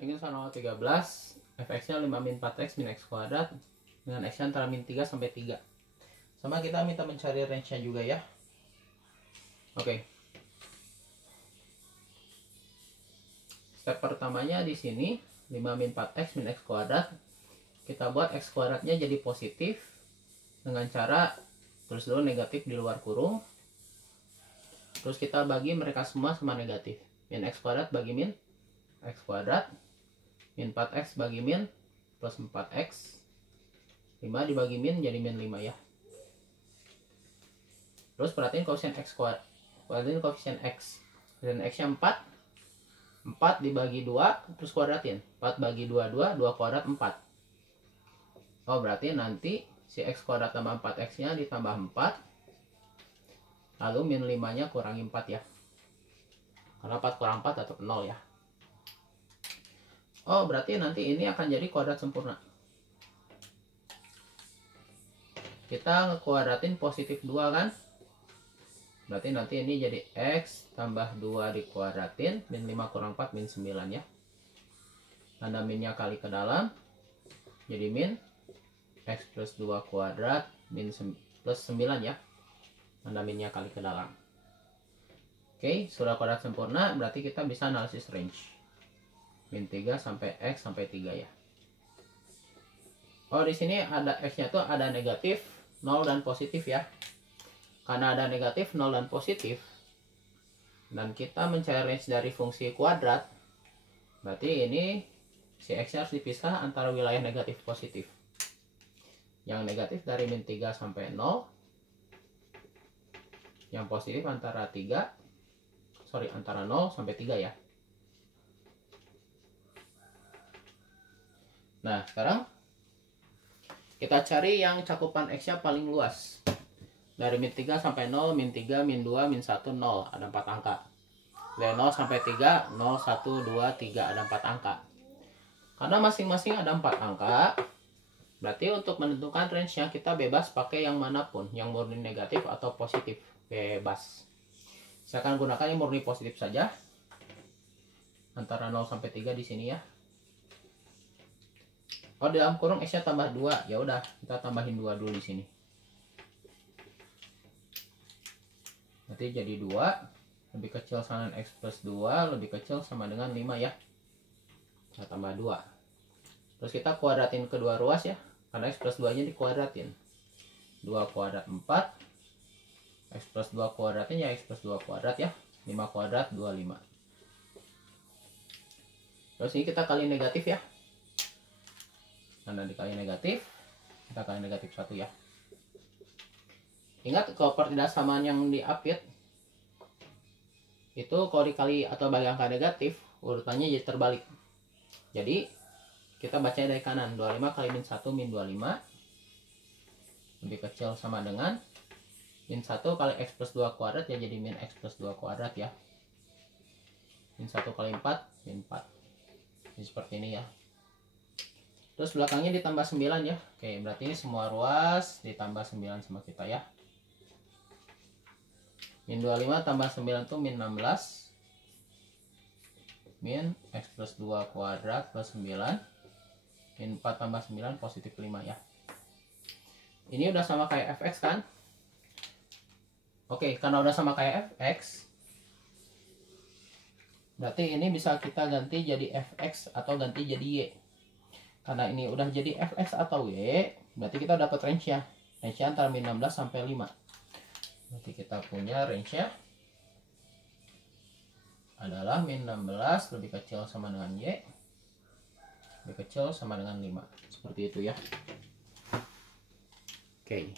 Ini 13, fx-nya 5 min 4x min x kuadrat dengan x antara min 3 sampai 3. Sama kita minta mencari range-nya juga ya. Oke. Step pertamanya di sini 5 min 4x min x kuadrat. Kita buat x kuadratnya jadi positif dengan cara tulis dulu negatif di luar kurung. Terus kita bagi mereka semua sama negatif. Min x kuadrat bagi min x kuadrat. Min 4x bagi min plus 4x. 5 dibagi min jadi min 5 ya. Terus perhatiin koefisien x kuadrat. Perhatiin koefisien x. Dan x nya 4. 4 dibagi 2 terus kuadratin. 4 bagi 2 2 kuadrat 4. Oh berarti nanti si x kuadrat tambah 4x nya ditambah 4. Lalu min 5 nya kurangi 4 ya. Karena 4 kurang 4 tetap 0 ya. Oh berarti nanti ini akan jadi kuadrat sempurna. Kita ngekuadratin positif 2 kan. Berarti nanti ini jadi x tambah 2 dikuadratin. Min 5 kurang 4 min 9 ya. Tanda minnya kali ke dalam. Jadi min x plus 2 kuadrat min plus 9 ya. Tanda minnya kali ke dalam. Oke, sudah kuadrat sempurna. Berarti kita bisa analisis range. Min 3 sampai x sampai 3 ya. Oh di sini ada x-nya tuh ada negatif, 0 dan positif ya. Karena ada negatif, 0 dan positif. Dan kita mencari range dari fungsi kuadrat. Berarti ini si x-nya harus dipisah antara wilayah negatif positif. Yang negatif dari min 3 sampai 0. Yang positif antara 0 sampai 3 ya. Nah, sekarang kita cari yang cakupan X-nya paling luas. Dari min 3 sampai 0, min 3, min 2, min 1, 0. Ada 4 angka. Dari 0 sampai 3, 0, 1, 2, 3. Ada 4 angka. Karena masing-masing ada 4 angka, berarti untuk menentukan range-nya kita bebas pakai yang manapun. Yang murni negatif atau positif. Bebas. Saya akan gunakan yang murni positif saja. Antara 0 sampai 3 di sini ya. Oh di dalam kurung x-nya tambah 2. Ya udah, kita tambahin 2 dulu di sini. Nanti jadi 2 lebih kecil sama dengan x plus 2 lebih kecil sama dengan 5 ya. Kita tambah 2. Terus kita kuadratin kedua ruas ya. Karena x plus 2 nya dikuadratin. 2 kuadrat 4. X plus 2 kuadratnya ya x plus 2 kuadrat ya. 5 kuadrat 25. Terus ini kita kali negatif ya. Karena dikali negatif, kita kali negatif 1 ya. Ingat kalau pertidaksamaan yang diapit itu kalau dikali atau bagi angka negatif urutannya jadi terbalik. Jadi kita bacanya dari kanan. 25 kali min 1 min 25 lebih kecil sama dengan min 1 kali x plus 2 kuadrat ya, jadi min x plus 2 kuadrat ya. Min 1 kali 4 min 4. Jadi seperti ini ya. Terus belakangnya ditambah 9 ya. Oke, berarti ini semua ruas ditambah 9 sama kita ya. Min 25 tambah 9 itu min 16. Min x plus 2 kuadrat plus 9. Min 4 tambah 9 positif 5 ya. Ini udah sama kayak fx kan? Oke, karena udah sama kayak fx, berarti ini bisa kita ganti jadi fx atau ganti jadi y. Karena ini udah jadi fx atau y, berarti kita dapat range-nya. Range-nya antara min 16 sampai 5. Berarti kita punya range-nya adalah min 16 lebih kecil sama dengan y, lebih kecil sama dengan 5. Seperti itu ya. Oke.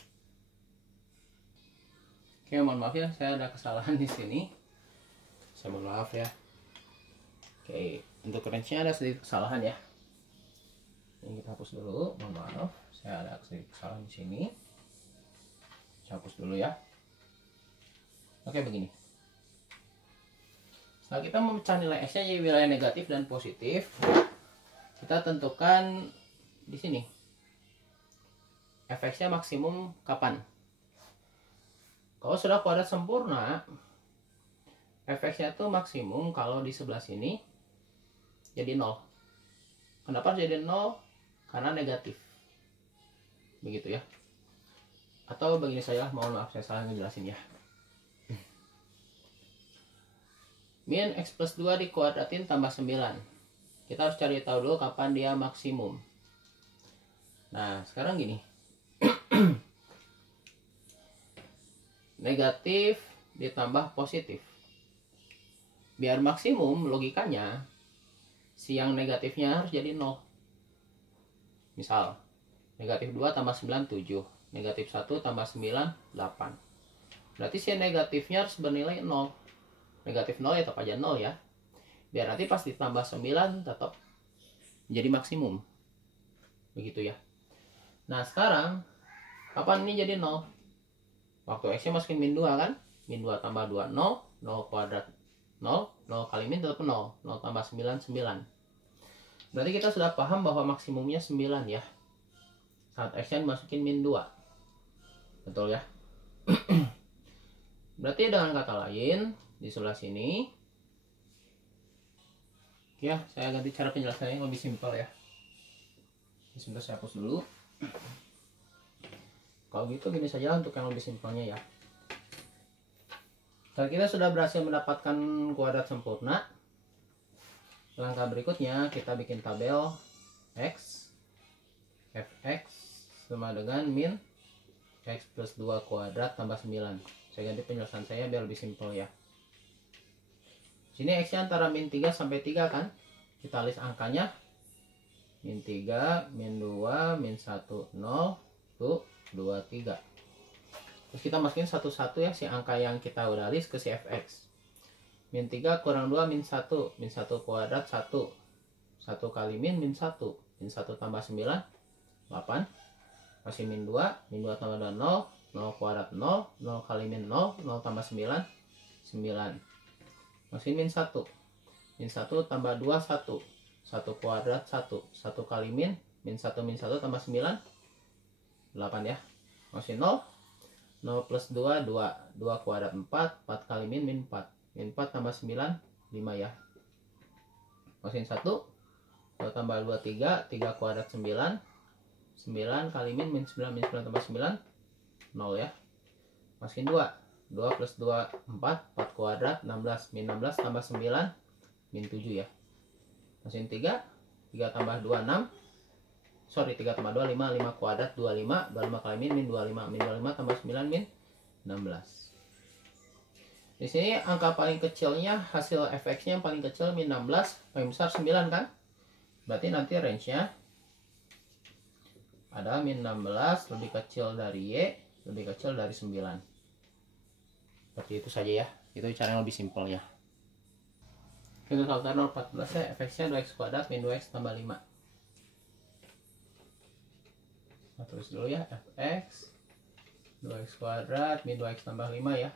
Oke, mohon maaf ya, saya ada kesalahan di sini. Saya mohon maaf ya. Oke, untuk range-nya ada sedikit kesalahan ya. Ini kita hapus dulu, mohon maaf, saya ada sedikit kesalahan di sini. Saya hapus dulu ya. Oke, begini. Setelah kita memecah nilai x-nya jadi wilayah negatif dan positif, kita tentukan di sini fx-nya maksimum kapan. Kalau sudah kuadrat sempurna, fx-nya itu maksimum kalau di sebelah sini jadi 0. Kenapa harus jadi 0? Karena negatif. Begitu ya. Atau begini saja, mohon maaf saya salah ngejelasin ya. Min X plus 2 dikuadratin tambah 9. Kita harus cari tahu dulu kapan dia maksimum. Nah, sekarang gini. Negatif ditambah positif. Biar maksimum, logikanya si yang negatifnya harus jadi 0. Misal, negatif 2 tambah 9, 7. Negatif 1 tambah 9, 8. Berarti si negatifnya harus bernilai 0. Negatif 0 ya tetap aja 0 ya. Biar nanti pas ditambah 9 tetap jadi maksimum. Begitu ya. Nah sekarang, kapan ini jadi 0? Waktu X nya masukin min 2 kan? Min 2 tambah 2, 0. 0 kuadrat 0. 0 kali min tetap 0. 0 tambah 9, 9. Berarti kita sudah paham bahwa maksimumnya 9 ya. Saat X nya masukin min 2. Betul ya. Berarti dengan kata lain, di sebelah sini ya, saya ganti cara penjelasannya yang lebih simpel ya. Sebentar saya hapus dulu. Kalau gitu gini saja untuk yang lebih simpelnya ya. Kalau kita sudah berhasil mendapatkan kuadrat sempurna, langkah berikutnya kita bikin tabel X fx sama dengan min X plus 2 kuadrat tambah 9. Saya ganti penjelasan saya biar lebih simpel ya. Sini X nya antara min 3 sampai 3 kan. Kita list angkanya. Min 3, min 2, min 1, 0, 2, 3. Terus kita masukin satu-satu ya si angka yang kita udah list ke si fx. Min 3 kurang 2, min 1. Min 1 kuadrat 1. 1 kali min 1. Min 1 tambah 9, 8. Masih min 2. Min 2 tambah 2, 0. 0 kuadrat 0. 0 kali min 0. 0 tambah 9, 9. Masih min 1. Min 1 tambah 2, 1. 1 kuadrat 1. 1 kali min 1 tambah 9, 8 ya. Masih 0. 0 plus 2, 2. 2 kuadrat 4. 4 kali min 4. Min 4 tambah 9, 5 ya. Masih 1. 2 tambah 2, 3. 3 kuadrat 9. 9 kali min 9 tambah 9, 0 ya. Masih 2. 2 plus 2, 4. 4 kuadrat 16. Min 16 tambah 9, min 7 ya. Masih 3. 3 tambah 2, 6. Sorry, 3 tambah 2, 5. 5 kuadrat 25. 25 kali min 25. Min 25 tambah 9, min 16. Di sini angka paling kecilnya, hasil fx-nya yang paling kecil min 16. Paling besar 9 kan. Berarti nanti range-nya ada min 16 lebih kecil dari Y, lebih kecil dari 9. Seperti itu saja ya. Itu cara yang lebih simpel ya. Untuk soal 014 ya, fx-nya 2x kuadrat min 2x tambah 5. Nah, tulis dulu ya, fx 2x kuadrat min 2x tambah 5 ya.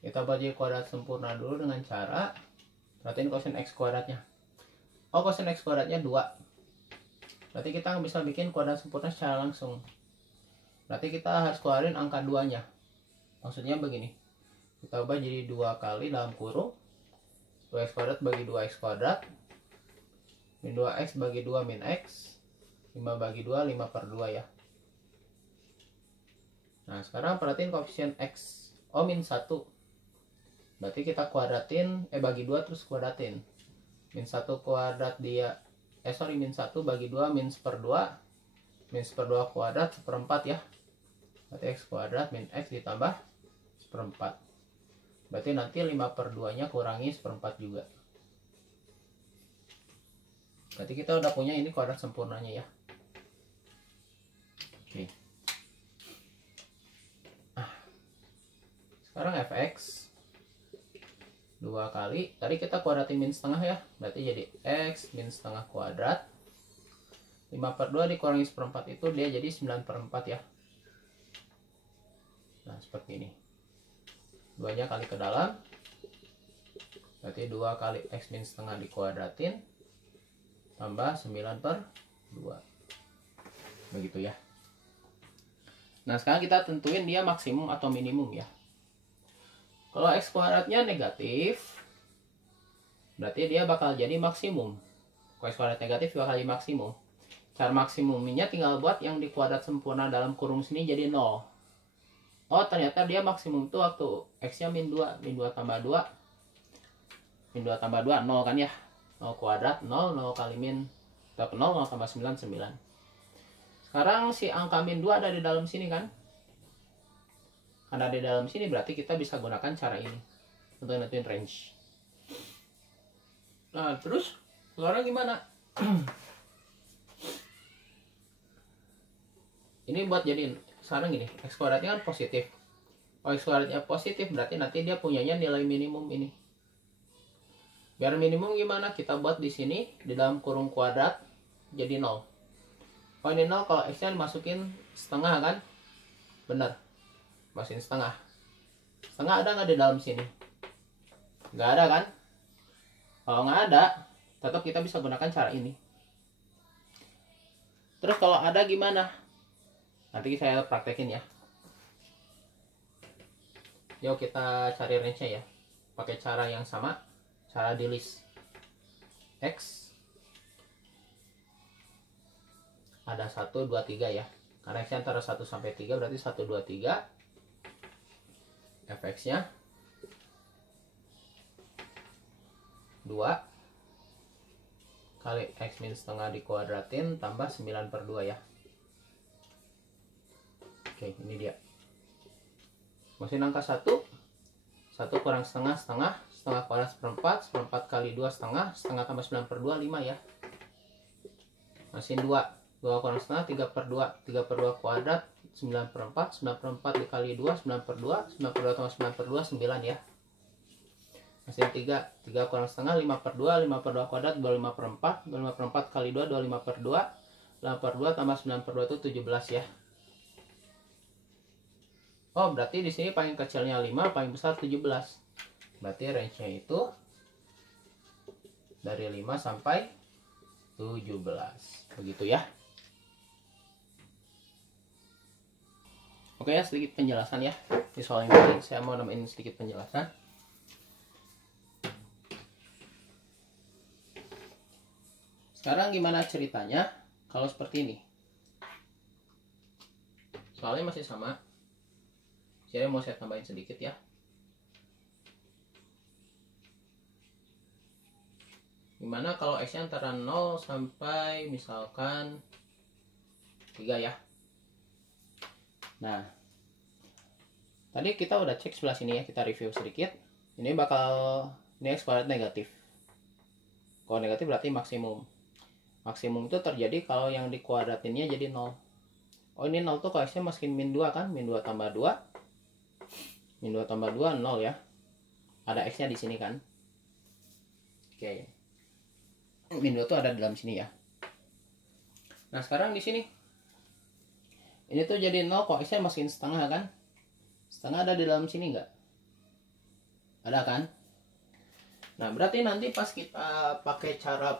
Kita buat jadi kuadrat sempurna dulu dengan cara perhatiin kosin x kuadratnya. Oh, kosin x kuadratnya 2. Berarti kita nggak bisa bikin kuadrat sempurna secara langsung. Berarti kita harus keluarin angka 2-nya. Maksudnya begini. Kita ubah jadi 2 kali dalam kurung 2x kuadrat bagi 2x kuadrat. Min 2x bagi 2 min x. 5 bagi 2, 5 per 2 ya. Nah, sekarang perhatiin koefisien x. Oh, min 1. Berarti kita kuadratin, bagi 2 terus kuadratin. Min 1 kuadrat dia, min 1 bagi 2, min 1/2. Min 1/2 kuadrat 1/4 ya. Berarti x kuadrat min x ditambah 1/4. Berarti nanti 5/2 nya kurangi 1/4 juga. Berarti kita udah punya ini kuadrat sempurnanya ya. Oke. Sekarang fx 2 kali, tadi kita kuadratin min setengah ya. Berarti jadi x min setengah kuadrat. 5/2 dikurangi 1/4 itu dia jadi 9/4 ya. Nah, seperti ini. 2-nya kali ke dalam. Berarti 2 kali x min setengah dikuadratin. Tambah 9/2. Begitu ya. Nah, sekarang kita tentuin dia maksimum atau minimum ya. Kalau x kuadratnya negatif, berarti dia bakal jadi maksimum. Kalau X kuadrat negatif 2 kali maksimum. Cara maksimumnya tinggal buat yang di kuadrat sempurna dalam kurung sini jadi 0. Oh, ternyata dia maksimum tuh waktu X nya min 2. Min 2 tambah 2. Min 2 tambah 2, 0 kan ya. 0 kuadrat, 0, 0 kali min 0, 0 tambah 9, 9. Sekarang si angka min 2 ada di dalam sini kan. Karena di dalam sini berarti kita bisa gunakan cara ini untuk nentuin range. Nah, terus sekarang gimana? Ini buat jadiin sekarang gini, X kuadratnya kan positif. Kalau X kuadratnya positif berarti nanti dia punyanya nilai minimum ini. Biar minimum gimana? Kita buat di sini di dalam kurung kuadrat jadi 0. Kalau ini 0, kalau X nya dimasukin setengah kan? Bener, masukin setengah. Setengah ada nggak di dalam sini? Nggak ada kan? Kalau nggak ada, tetap kita bisa gunakan cara ini. Terus kalau ada gimana? Nanti saya praktekin ya. Yuk kita cari range-nya ya. Pakai cara yang sama, cara di list. X ada 1, 2, 3 ya. Karena X-nya antara 1 sampai 3 berarti 1, 2, 3. Fx-nya 2 kali X min setengah dikuadratin tambah 9/2 ya. Oke, ini dia. Masukin angka 1. 1 kurang setengah, setengah. Setengah kuadrat seperempat. Seperempat kali 2 setengah. Setengah tambah 9/2, 5 ya. Masukin 2. 2 kurang setengah, 3/2. 3/2 kuadrat, 9/4. 9/4 dikali 2, 9/2. 9/2 tambah 9/2, 9 ya. Masukin 3. 3 kurang setengah, 5/2. 5/2 kuadrat, 25/4. 25/4 kali 2, 25/2. 8/2 tambah 9/2 itu 17 ya. Oh, berarti di sini paling kecilnya 5, paling besar 17. Berarti range-nya itu dari 5 sampai 17. Begitu ya. Oke ya, sedikit penjelasan ya. Di soal ini saya mau nambahin sedikit penjelasan. Sekarang gimana ceritanya kalau seperti ini? Soalnya masih sama. Jadi mau saya tambahin sedikit ya. Gimana kalau X-nya antara 0 sampai misalkan 3 ya. Nah, tadi kita udah cek sebelah sini ya, kita review sedikit. Ini X kuadrat negatif. Kalau negatif berarti maksimum. Maksimum itu terjadi kalau yang dikuadratinnya jadi 0. Oh, ini 0 tuh kalau X-nya masukin min 2 kan? Min 2 tambah 2. Min 2 tambah 2, 0 ya. Ada X-nya di sini kan? Oke. Min 2 tuh ada di dalam sini ya. Nah, sekarang di sini. Ini tuh jadi 0 kok X-nya masukin setengah kan? Setengah ada di dalam sini nggak? Ada kan? Nah, berarti nanti pas kita pakai cara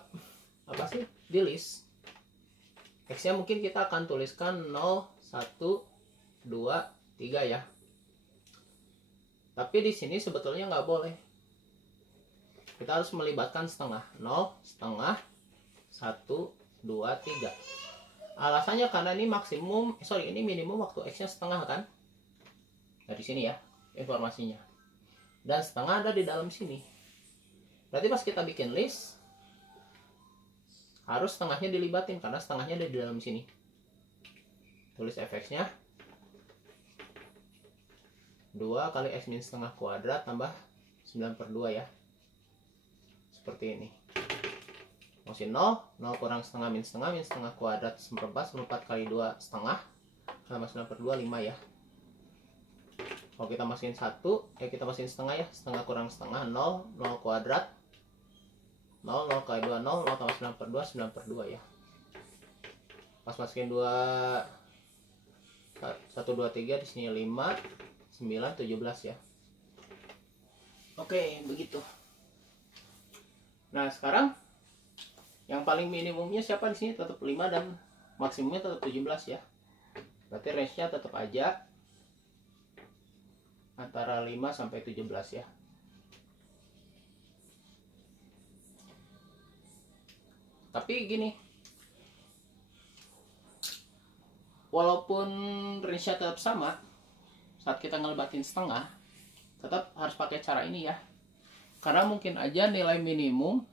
apa sih? Di list. X-nya mungkin kita akan tuliskan 0, 1, 2, 3 ya. Tapi di sini sebetulnya nggak boleh. Kita harus melibatkan setengah. 0, setengah, 1, 2, 3. Alasannya karena ini ini minimum waktu X-nya setengah kan. Dari sini ya informasinya. Dan setengah ada di dalam sini. Berarti pas kita bikin list harus setengahnya dilibatin karena setengahnya ada di dalam sini. Tulis Fx-nya 2 kali X min setengah kuadrat tambah 9/2 ya. Seperti ini. Masih 0, 0 kurang setengah min setengah kuadrat seperempat, seperempat kali 2 setengah tambah 9/2, 5 ya. Kalau kita masukin 1, kita masukin setengah ya. Setengah kurang setengah, 0, 0 kuadrat 0, 0 kali 2, 0, 0 tambah 9/2, 9/2 ya. Pas masukin 2 1, 2, 3 di sini 5, 9, 17 ya. Oke, begitu. Nah, sekarang yang paling minimumnya siapa di sini? Tetap 5 dan maksimumnya tetap 17 ya. Berarti range-nya tetap aja antara 5 sampai 17 ya. Tapi gini, walaupun range-nya tetap sama, saat kita ngelebatin setengah, tetap harus pakai cara ini ya. Karena mungkin aja nilai minimum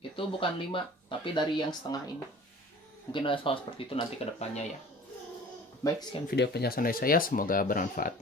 itu bukan 5, tapi dari yang setengah ini. Mungkin ada soal seperti itu nanti ke depannya ya. Baik, sekian video penjelasan dari saya, semoga bermanfaat.